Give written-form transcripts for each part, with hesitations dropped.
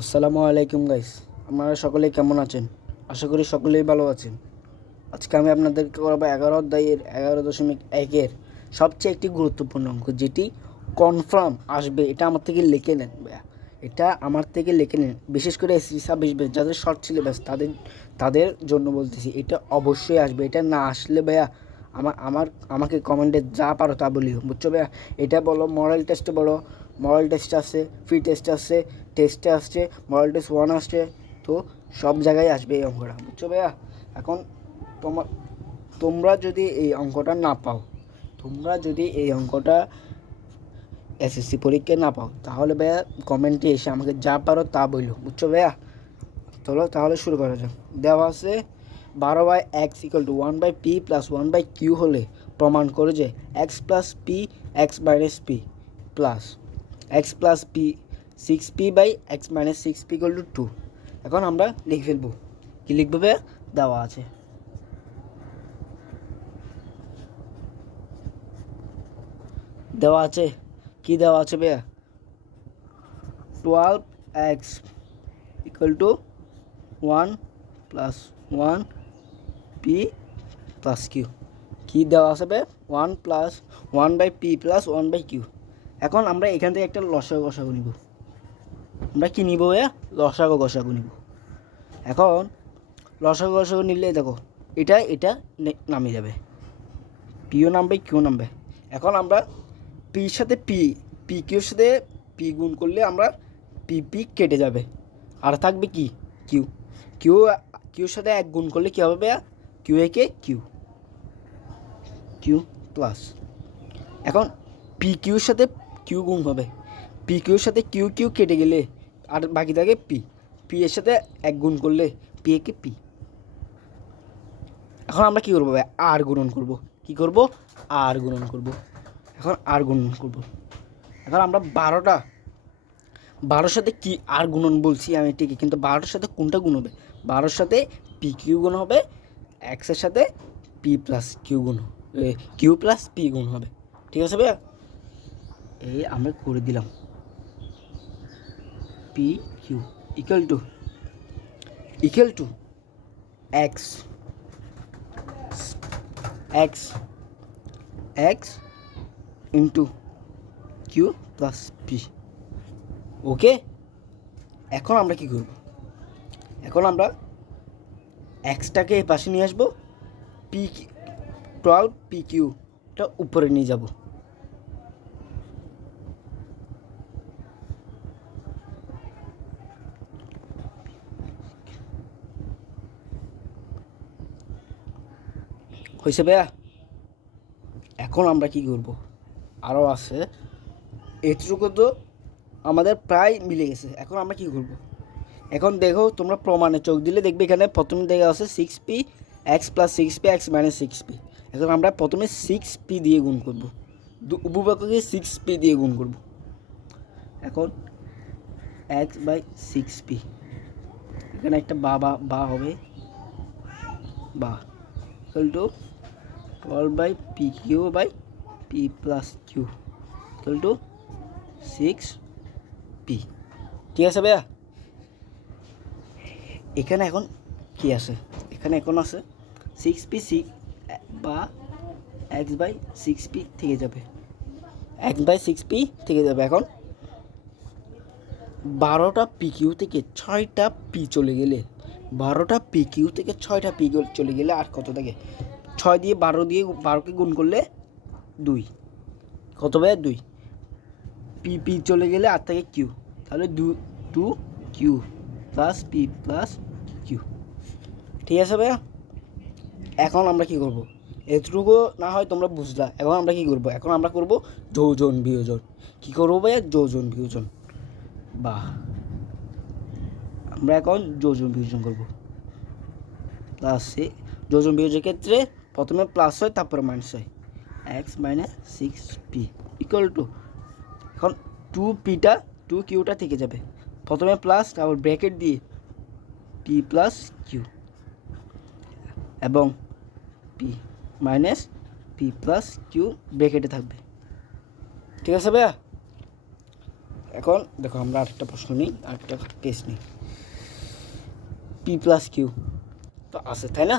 আসসালামু আলাইকুম গাইস, আপনারা সকলে কেমন আছেন? আশা করি সকলেই ভালো আছেন। আজকে আমি আপনাদেরকে করাবো 11 অধ্যায়ের 11.1-এর সবচেয়ে একটি গুরুত্বপূর্ণ অঙ্ক, যেটি কনফার্ম আসবে। এটা আমার থেকে লিখে নেন ভাইয়া, এটা আমার থেকে লিখে নেন। বিশেষ করে এসএসসি 26 ব্যাচ যাদের শর্ট সিলেবাস তাদের জন্য বলতেছি, এটা অবশ্যই আসবে। এটা না আসলে ভাইয়া আমাকে কমেন্টে যা পারো তা বলিও, বুঝছো ভাইয়া? এটা বলো, মরাল টেস্টে বলো, মরাল টেস্ট আসছে, ফ্রি টেস্ট আসছে, টেস্টে আসছে, মরাল টেস্ট 1 আসছে, তো সব জায়গায় আসবে এই অঙ্কটা, বুঝছো ভাইয়া? এখন তোমরা যদি এই অঙ্কটা না পাও, তোমরা যদি এই অঙ্কটা এসএসসি পরীক্ষায় না পাও, তাহলে ভাইয়া কমেন্টে এসে আমাকে যা পারো তা বললো, বুঝছো ভাইয়া? চলো তাহলে শুরু করা যাক। দেওয়া আছে 12/x = 1/p+1/q হলে প্রমাণ করে যে x plus P x minus p plus x plus P 6p/x-6p = 2। এখন আমরা লিখে ফেলবো। কি লিখবো ভাইয়া? দেওয়া আছে কি দেওয়া আছে ভাইয়া? 12x = 1 + 1p + q। কি দেওয়া আছে ভাইয়া? 1 + 1/p + 1/q। এখন আমরা এখান থেকে একটা লসাগু গসাগু নিব। আমরা কি নিব ভাইয়া? লসাগু গসাগু নিব। এখন লসাগু গসাগু নিলে দেখো, এটা নামে যাবে, পিও নামবে, কিউ নামবে। এখন আমরা পির সাথে পি কিউর সাথে পি গুণ করলে আমরা পি কেটে যাবে, আর থাকবে কি? কিউ। কিউ কিউর সাথে 1 গুণ করলে কী হবে ভাইয়া? কিউ একে কিউ প্লাস। এখন পি কিউর সাথে কিউ গুণ হবে, পি কিউর সাথে কিউ কেটে গেলে আর বাকি থাকে পি এর সাথে 1 গুণ করলে পি একে পি। এখন আমরা কী করবো ভাই? আর গুণন করব। কি করব? আর গুণন করব। এখন আর গুণন করব। এখন আমরা 12টার সাথে কি আর গুণন বলছি আমি ঠিকই, কিন্তু 12টার সাথে কোনটা গুণ হবে? 12টার সাথে পি কিউ গুণ হবে, এক্সের সাথে p plus q plus p গুণ হবে। ঠিক আছে ভাইয়া? এই আমরা করে দিলাম। P q equal to x x x into q plus p. Okay, এখন আমরা কি করব? এখন আমরা এক্সটাকে এই পাশে নিয়ে আসবো, পি 12 পি কিউটা উপরে নিয়ে যাব। হয়েছে ভাইয়া? এখন আমরা কি করব? আরও আছে, এটুকু তো আমাদের প্রায় মিলে গেছে। এখন আমরা কি করব? এখন দেখো, তোমরা প্রমাণে চোখ দিলে দেখবে এখানে প্রথমে দেখা আছে 6p x + 6p x-6p। এখন আমরা প্রথমে 6p দিয়ে গুণ করব, উপপাদ্যকে 6p দিয়ে গুণ করব। এখন x/6p, এখানে একটা বা হবে, বা equal to 12/pq/p + q equal to 6p। ঠিক আছে ভাইয়া? এখানে এখন কি আছে? এখানে এখন আছে 6p বা x/6p থেকে যাবে, x/6p থেকে যাবে। এখন 12টা পি কিউ থেকে 6টা পি চলে গেলে, 12টা পি কিউ থেকে 6টা পি চলে গেলে আর কত থাকে? 6 দিয়ে 12কে গুণ করলে 2। কত ভাইয়া? 2। পি চলে গেলে আর থাকে কিউ, তাহলে 2 Q plus P plus Q. ঠিক আছে ভাইয়া? এখন আমরা কি করব? এতটুকু না হয় তোমরা বুঝলা। এখন আমরা কি করব? এখন আমরা করব যোজন বিয়োজন। কি করব ভাইয়া? যোজন বিয়োজন। বাহ, আমরা এখন যোজন বিয়োজন করব। প্লাস যোজন বিয়োজনের ক্ষেত্রে প্রথমে প্লাস হয়, তারপরে মাইনাস হয়। x-6p ইকুয়াল টু, এখন 2 কিউটা থেকে যাবে, প্রথমে প্লাস, তারপর ব্র্যাকেট দিয়ে পি প্লাস কিউ এবং p minus p plus q ব্র্যাকেটে থাকবে। ঠিক আছে ভাইয়া? এখন দেখো আমরা আরেকটা প্রশ্ন নিই, আরেকটা কেস নিই। পি প্লাস কিউ তো আছে, তাই না?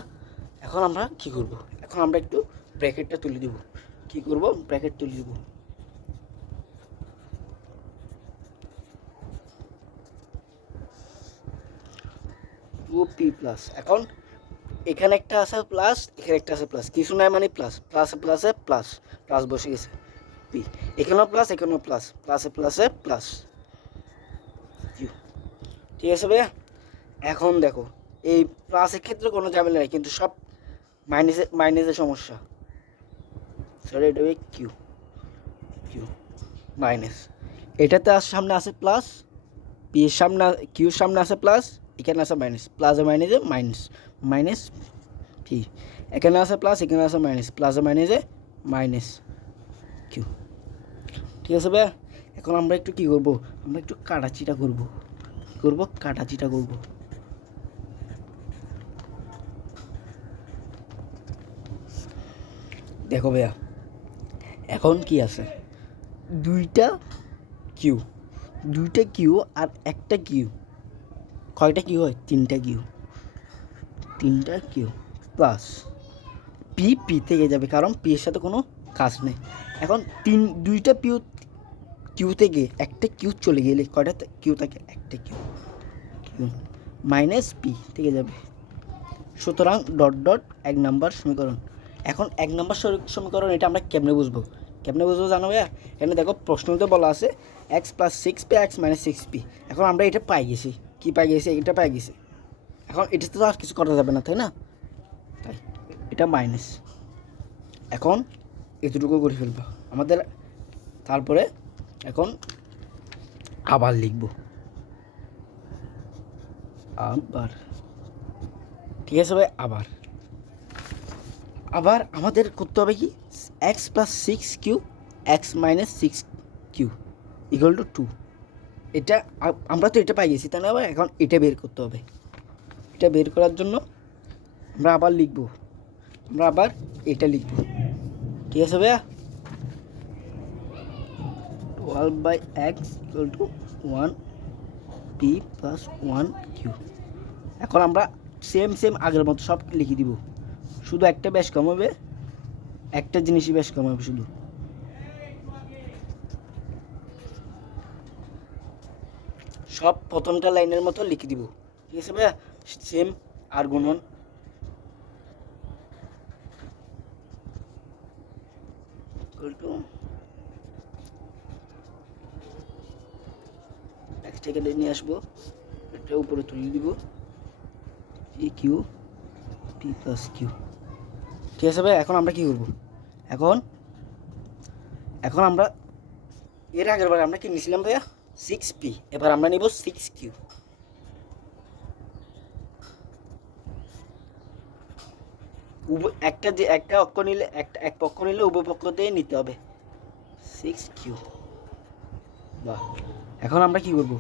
এখন আমরা কি করব? এখন আমরা একটু ব্র্যাকেটটা তুলে দিব। কি করব? ব্র্যাকেট তুলে দিব। টু পি প্লাস, এখন এখানে একটা আছে প্লাস, এখানে একটা আছে প্লাস, কিছু নাই মানে প্লাস, প্লাসে প্লাসে প্লাস, প্লাস বসে গেছে পি, এখানেও প্লাস এখানেও প্লাস, প্লাসে প্লাসে প্লাস কিউ। ঠিক আছে ভাইয়া? এখন দেখো এই প্লাসের ক্ষেত্রে কোনো ঝামেলা নেই, কিন্তু সব মাইনাসের সমস্যা। সরি, এটা হবে কিউ, কিউ মাইনাস, এটাতে সামনে আছে প্লাস, পি এর সামনে, কিউর সামনে আছে প্লাস, এখানে আছে মাইনাস, প্লাসে মাইনাসে মাইনাস, মাইনাস পি, এখানে আছে প্লাস এখানে আছে মাইনাস, প্লাসে মাইনাসে মাইনাস কিউ। ঠিক আছে ভাইয়া? এখন আমরা একটু কী করবো? আমরা একটু কাটাচিটা করবো। কী করবো? কাটাচিটা করবো। দেখো ভাইয়া, এখন কি আছে? দুইটা কিউ, দুইটা কিউ আর একটা কিউ, কয়টা কিউ হয়? তিনটা কিউ, তিনটা কিউ প্লাস পি, পি থেকে যাবে কারণ পি এর সাথে কোনো কাজ নেই। এখন দুইটা পিউ, কিউ থেকে একটা কিউ চলে গেলে কয়টা কিউ থাকে? একটা কিউ, কিউ মাইনাস পি থেকে যাবে। সুতরাং ডট ডট 1 নাম্বার সমীকরণ। এখন 1 নাম্বার সমীকরণ এটা আমরা কেমনে বুঝবো? কেমনে বুঝবো জানো ভাইয়া? এখানে দেখো প্রশ্নতে বলা আছে x plus 6p x minus 6p। এখন আমরা এটা পাই গেছি, কি পাই গেছি? এটা পাই গেছি। এখন এটাতে তো আর কিছু করা যাবে না, তাই না? তাই এটা মাইনাস। এখন এতটুকু করে ফেলবো আমাদের, তারপরে এখন আবার লিখব, আবার। ঠিক আছে ভাই? আবার আবার আমাদের করতে হবে কি? X plus 6q x minus 6q equal two 2। এটা আমরা তো এটা পাই গেছি, তাই না ভাই? এখন এটা বের করতে হবে। এটা বের করার জন্য আমরা আবার লিখব, আমরা আবার এটা লিখব। ঠিক আছে ভাইয়া? 12/x equal to 1p plus 1q। এখন আমরা সেম আগের মতো সব লিখে দিব, শুধু একটা বেশ কম হবে, একটা জিনিসই বেশ কম হবে শুধু। সব প্রথমটা লাইনের মতো লিখে দিব। ঠিক আছে ভাইয়া? সেম আর গুণন। এক্সট্রা কেটে নিয়ে আসবো, এটা উপরে তুলে দিব, P Q P plus Q. ঠিক আছে ভাই? এখন আমরা কি করব? এখন এখন আমরা এর আগের বার আমরা কি নিয়েছিলাম ভাইয়া? 6p। এবার আমরা নিব 6q। একটা যে একটা অক্ষ নিলে, এক পক্ষ নিলে উভয় পক্ষ দিয়ে নিতে হবে 6q। বাহ! এখন আমরা কি করব?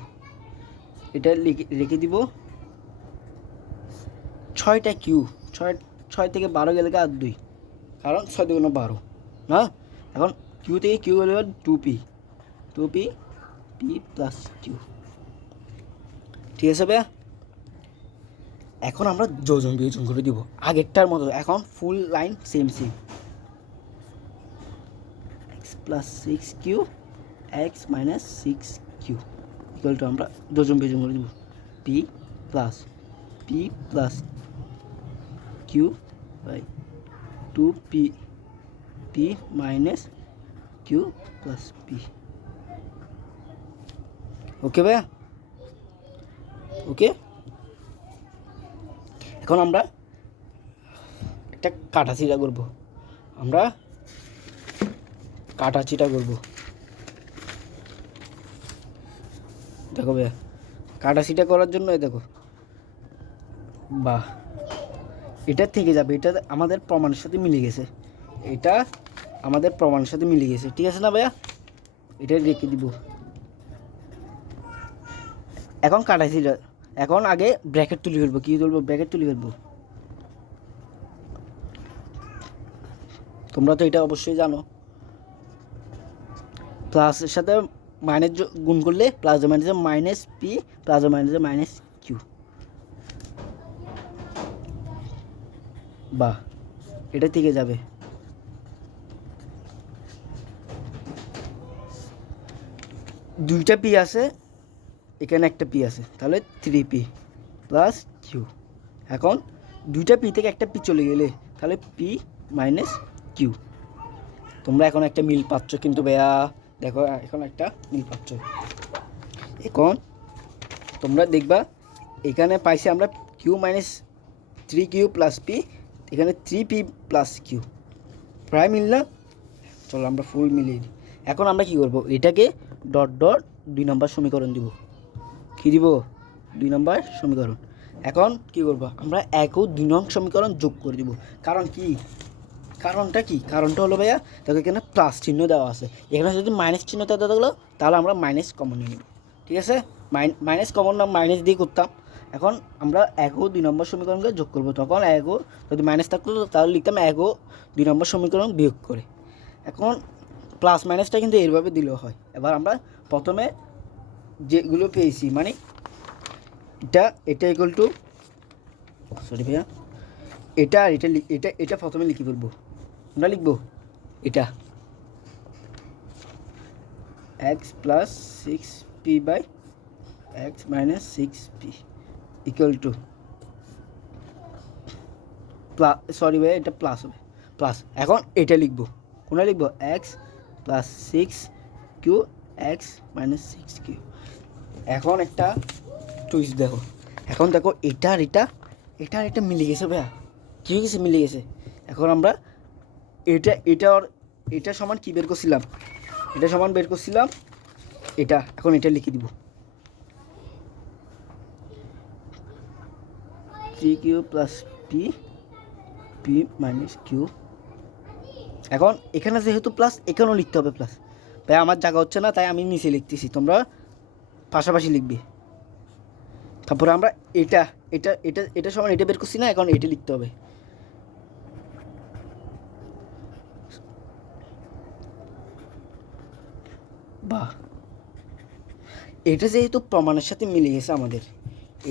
এটা রেখে দিব 6টা কিউ, 6 থেকে 12 গেলে আর 2, কারণ 6 2 12 না। এখন কিউ থেকে কিউ গেলে 2p, 2p p plus Q. ঠিক আছে ভাইয়া? এখন আমরা যোজন বিয়োজন করে দিব আগেরটার মতো, এখন full line same x plus 6q x minus 6q equal to, আমরা যোজন বিয়োজন করে দিব P plus q by 2p p minus q plus p. Okay ভাইয়া? ওকে। এখন আমরা একটা কাটাছিটা করব, আমরা কাটাছিটা করব। দেখো ভাইয়া, কাটাছিটা করার জন্য দেখো, বাহ, এটা থেকে যাবে, এটা আমাদের প্রমাণের সাথে মিলে গেছে, এটা আমাদের প্রমাণের সাথে মিলে গেছে। ঠিক আছে না ভাইয়া? এটা রেখে দিব। এখন কাটাছিটা, এখন আগে ব্র্যাকেট তুলে ফেলবো। কী তুলবো? ব্র্যাকেট তুলে ফেলবো। তোমরা তো এটা অবশ্যই জানো, প্লাসের সাথে মাইনাস গুণ করলে প্লাস মাইনাসে মাইনাস পি প্লাস মাইনাসে মাইনাস কিউ। বাহ, এটা থেকে যাবে। দুইটা পি আছে, এখানে একটা পি আছে, তাহলে 3p প্লাস কিউ। এখন দুইটা পি থেকে একটা পি চলে গেলে তাহলে পি মাইনাস কিউ। তোমরা এখন একটা মিল পাচ্ছ কিন্তু ভাইয়া, দেখো এখন একটা মিল পাচ্ছ। এখন তোমরা দেখবা এখানে পাইছি আমরা Q minus 3q plus P, এখানে 3p প্লাস কিউ, প্রায় মিল না? চলো আমরা ফুল মিলিয়ে দিই। এখন আমরা কী করবো, এটাকে ডট ডট 2 নম্বর সমীকরণ দিব। কী দিব? 2 নম্বর সমীকরণ। এখন কী করবো, আমরা 1 ও 2 নং সমীকরণ যোগ করে দিব। কারণ কি? কারণটা কি? কারণটা হলো ভাইয়া, দেখো এখানে প্লাস চিহ্ন দেওয়া আছে, এখানে যদি মাইনাস চিহ্ন দেওয়া থাকলো তাহলে আমরা মাইনাস কমন নিয়ে নেব। ঠিক আছে, মাইনাস কমন না মাইনাস দিয়ে করতাম। এখন আমরা 1 ও 2 নম্বর সমীকরণকে যোগ করবো, তখন 1 ও যদি মাইনাস থাকতো তাহলে লিখতাম 1 ও 2 নম্বর সমীকরণ বিয়োগ করে। এখন প্লাস মাইনাসটা কিন্তু এইভাবে দিলেও হয়। এবার আমরা প্রথমে যেগুলো পেয়েছি, মানে এটা ইকুয়াল টু, সরি ভাইয়া, এটা আর এটা প্রথমে লিখে ফেলবো। আমরা লিখবো এটা X plus 6p by X minus 6p equal to plus, sorry ভাই এটা প্লাস হবে, প্লাস। এখন এটা লিখবো, কোনটা লিখবো? X plus 6q x minus 6q। এখন একটা টুইস্ট দেখো, এখন দেখো এটা আর এটা মিলে গেছে ভাইয়া, কী হয়ে গেছে? মিলে গেছে। এখন আমরা এটা সমান কী বের করছিলাম? এটা সমান বের করছিলাম এটা। এখন এটা লিখে দিব 3q plus P minus Q. এখন এখানে যেহেতু প্লাস, এখানেও লিখতে হবে প্লাস। ভাই আমার জায়গা হচ্ছে না, তাই আমি নিচে লিখতেছি, তোমরা পাশাপাশি লিখবে। তারপরে আমরা এটা সমান এটা বের করছি না, এখন এটা লিখতে হবে। বাহ, এটা যেহেতু প্রমাণের সাথে মিলে গেছে আমাদের,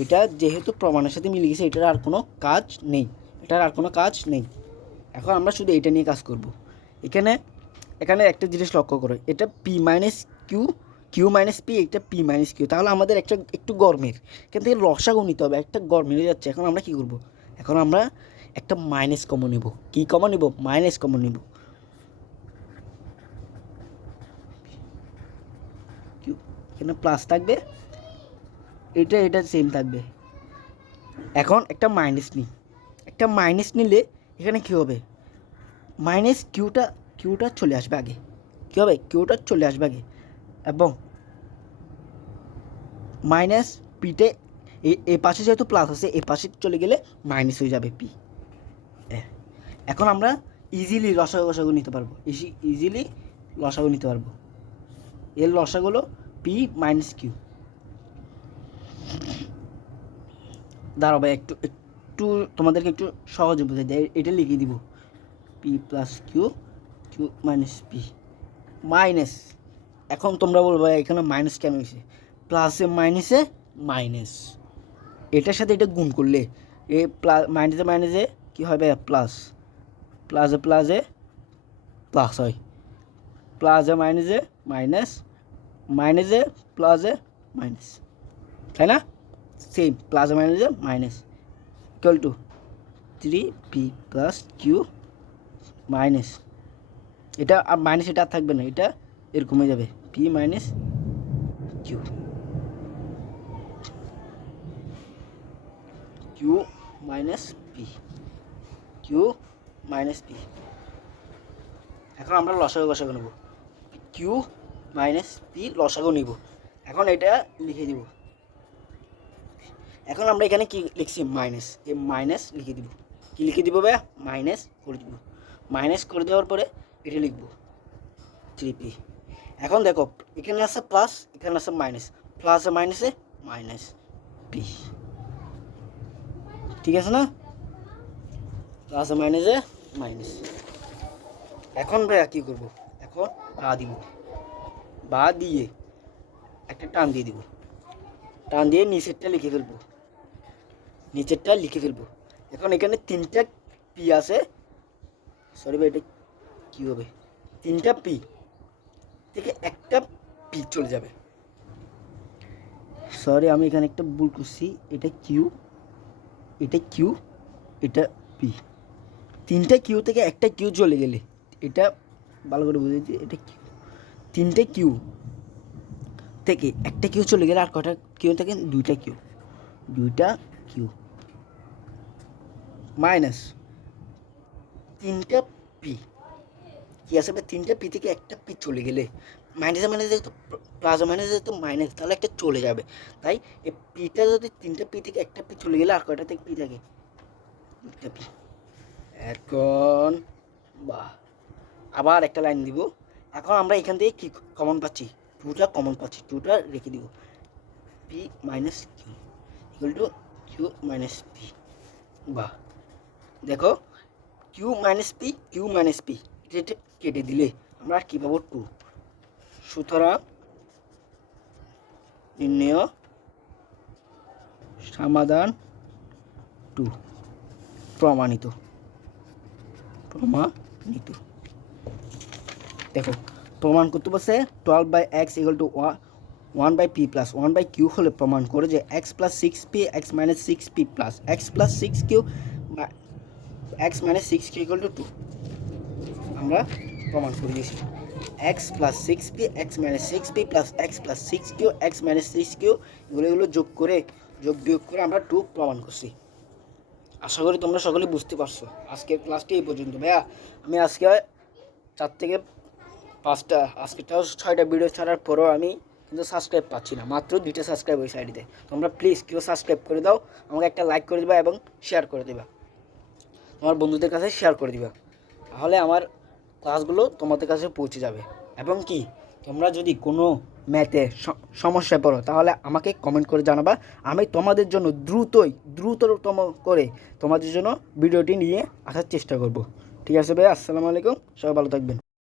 এটা যেহেতু প্রমাণের সাথে মিলে গেছে, এটার আর কোনো কাজ নেই। এখন আমরা শুধু এটা নিয়ে কাজ করব। এখানে একটা জিনিস লক্ষ্য করো, এটা P minus Q minus P, এটা পি মাইনাস কিউ। তাহলে আমাদের একটু গরমের, এখান থেকে লসাগু নিতে হবে, একটা গরম হয়ে যাচ্ছে। এখন আমরা কী করব? এখন আমরা একটা মাইনাস কমন নেব। কী কমন নেব? মাইনাস কমন নেব। কিউ এখানে প্লাস থাকবে, এটা সেম থাকবে। এখন একটা মাইনাস নিলে এখানে কী হবে? মাইনাস কিউটা চলে আসবে আগে। কী হবে? কিউটা চলে আসবে আগে, এবং মাইনাস পিতে এ পাশে যেহেতু প্লাস আছে, এ পাশে চলে গেলে মাইনাস হয়ে যাবে পি। এখন আমরা ইজিলি লসাগু নিতে পারবো, এর লসাগু হলো পি মাইনাস কিউ। দাঁড়াও ভাই, একটু তোমাদেরকে একটু সহজে বুঝাই দেয়, এটা লিখে দিব P plus Q minus P minus. এখন তোমরা বলবো এখানে মাইনাস কেন হয়েছে? প্লাসে মাইনাস, এটার সাথে এটা গুণ করলে এ প্লাস মাইনাসে কী হবে? প্লাস প্লাস হয়, প্লাসে মাইনাসে প্লাসে মাইনাস, তাই না? সেম, প্লাসে minus equal to 3p plus Q minus, এটা আর মাইনাস, এটা আর থাকবে না, এটা এরকম হয়ে যাবে P minus Q minus P. এখন আমরা লসাগু নেব, কিউ মাইনাস পি লসাগু নিব। এখন এটা লিখে দিব। এখন আমরা এখানে কি লিখছি? মাইনাস, এই মাইনাস লিখে দিব। কি লিখে দিব ভাইয়া? মাইনাস করে দিব। মাইনাস করে দেওয়ার পরে এটা লিখব 3p। এখন দেখো এখানে আছে প্লাস, এখানে আছে মাইনাস, প্লাসে মাইনাস পি, ঠিক আছে না? প্লাসে মাইনাস। এখন ভাইয়া কী করবো? এখন বা দিব, বা দিয়ে একটা টান দিয়ে দিব, টান দিয়ে নিচেরটা লিখে ফেলবো, নিচেরটা লিখে ফেলবো। এখন এখানে 3টা পি আছে, সরি ভাই এটা কী হবে, 3টা পি থেকে একটা পি চলে যাবে। সরি আমি এখানে একটা ভুল করছি, এটা কিউ, এটা কিউ, এটা পি, 3টা কিউ থেকে একটা কিউ চলে গেলে, এটা ভালো করে বুঝেছি, এটা কিউ, 3টে কিউ থেকে একটা কিউ চলে গেলে আর কটা কিউ থাকে, 2টা কিউ, 2টা কিউ মাইনাস 3টা পি, কি আসবে 3টা পি থেকে একটা পি চলে গেলে, মাইনাসে মাইনাসে তো প্লাস মাইনাসে তো মাইনাস, তাহলে একটা চলে যাবে। তাই এই পিটা যদি 3টা পি থেকে একটা পি চলে গেলে আর কয়টা থেকে পি থাকে, 2টা পি। এখন বাহ, আবার একটা লাইন দিব। এখন আমরা এখান থেকে কি কমন পাচ্ছি, 2টা কমন পাচ্ছি, 2টা রেখে দিব, P minus Q equal to Q minus P. বাহ, দেখো Q minus P, Q minus P এটা কেটে দিলে আমরা কী পাবো, 2। সুতরাং নির্ণয় সমাধান 2 প্রমাণিত, প্রমাণিত। দেখো প্রমাণ করতে বলছে 12/x equal to 1/p plus 1/q হলে প্রমাণ করে যে x plus 6p x minus 6p plus x plus 6q x minus 6q equal two 2 আমরা প্রমাণ করে দিয়েছি। x plus 6p x minus 6p plus x plus 6q x minus 6q এগুলো যোগ করে যোগ বিয়োগ করে আমরা 2 প্রমাণ করছি। আশা করি তোমরা সকলে বুঝতে পারছো। আজকের ক্লাসটি এই পর্যন্ত। ভাইয়া আমি আজকে 4 থেকে 5টা, আজকেটাও 6টা ভিডিও ছাড়ার পরেও আমি কিন্তু সাবস্ক্রাইব পাচ্ছি না, মাত্র 2টা সাবস্ক্রাইব ওই সাইডে। তোমরা প্লিজ কেউ সাবস্ক্রাইব করে দাও, আমাকে একটা লাইক করে দিবা এবং শেয়ার করে দিবা, তোমার বন্ধুদের কাছে শেয়ার করে দিবা, তাহলে আমার ক্লাসগুলো তোমাদের কাছে পৌঁছে যাবে। এবং কি তোমরা যদি কোনো ম্যাথে সমস্যায় পড়ো তাহলে আমাকে কমেন্ট করে জানাবা, আমি তোমাদের জন্য দ্রুততম করে তোমাদের জন্য ভিডিওটি নিয়ে আসার চেষ্টা করব। ঠিক আছে ভাই, আসসালামু আলাইকুম, সবাই ভালো থাকবেন।